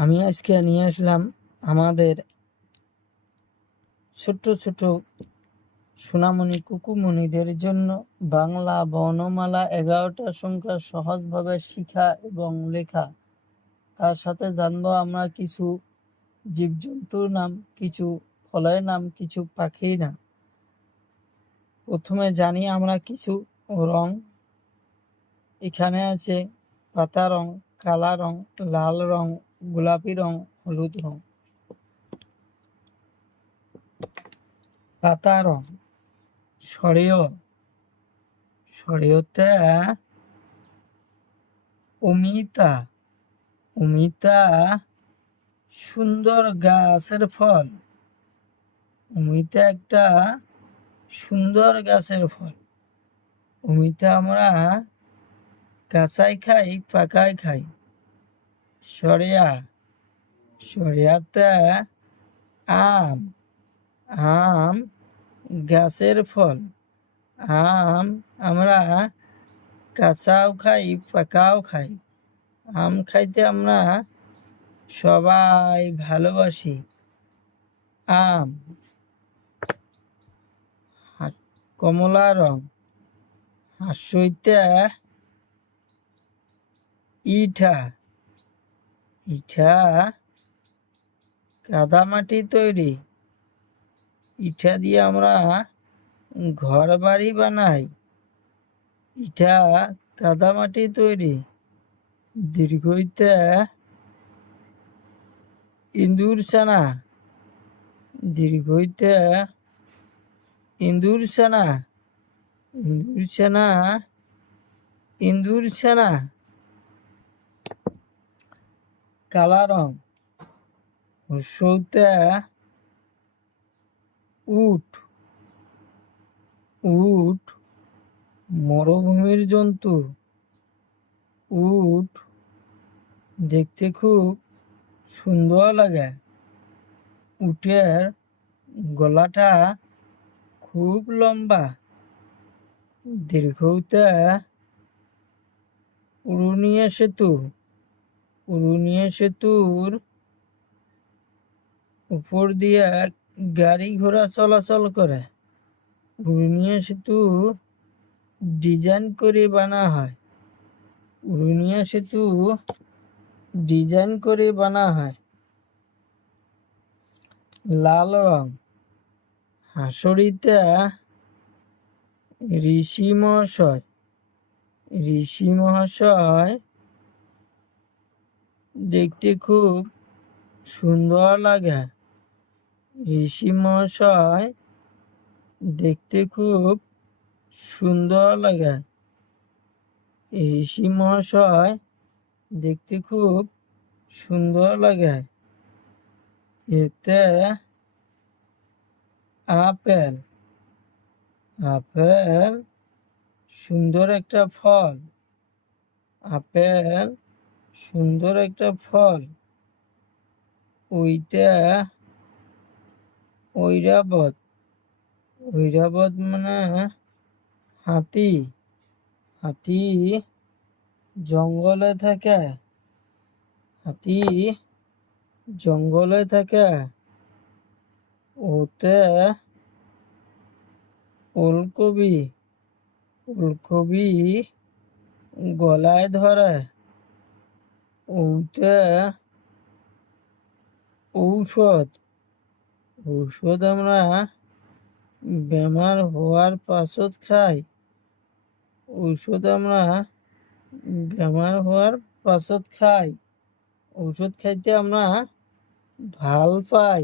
আমি আজকে নিয়ে আসলাম আমাদের ছোট্ট ছোট সোনামণি কুকুমণিদের জন্য বাংলা বর্ণমালা 11টা সংখ্যা সহজভাবে শিখা এবং লেখা। তার সাথে জানবো আমরা কিছু জীবজন্তুর নাম, কিছু ফলের নাম, কিছু পাখির নাম। প্রথমে জানি আমরা কিছু রং। এখানে আছে পাতা রং, কালা রং, লাল রং, গোলাপি রং, হলুদ রং। পাতা রং সরেয়তে অমিতা সুন্দর গাছের ফল। অমিতা একটা সুন্দর গাছের ফল। অমিতা আমরা কাঁচাই খাই, পাকাই খাই। সরেয়াতে আম গাছের ফল। আম আমরা কাঁচাও খাই, পাকাও খাই। আম খাইতে আমরা সবাই ভালোবাসি। আম। কমলা রং হাসইতে ইটা কাদামাটি তৈরি। ইটা দিয়ে আমরা ঘর বাড়ি বানাই। ইটা কাদামাটি তৈরি। দীর্ঘইতে ইন্দুর ছানা। কালা রং হর্ষতে উট মরুভূমির জন্তু। উট দেখতে খুব সুন্দর লাগে। উটের গলাটা খুব লম্বা। দীর্ঘতে উড়ুনিয়া সেতুর উপর দিয়ে গাড়ি ঘোড়া চলাচল করে। উড়ুনিয়া সেতু ডিজাইন করে বানা হয়। লাল রং হাসরিতে ঋষি মহাশয় দেখতে খুব সুন্দর লাগে। ঋষি মহাশয় দেখতে খুব সুন্দর লাগে। এতে আপেল সুন্দর একটা ফল। ওইটা ঐরাবত মানে হাতি জঙ্গলে থাকে। ওতে ওলকবি গলায় ধরে। ওতে ঔষধ আমরা বেমার হওয়ার পাছত খাই। ঔষধ খাইতে আমরা ভাল পাই।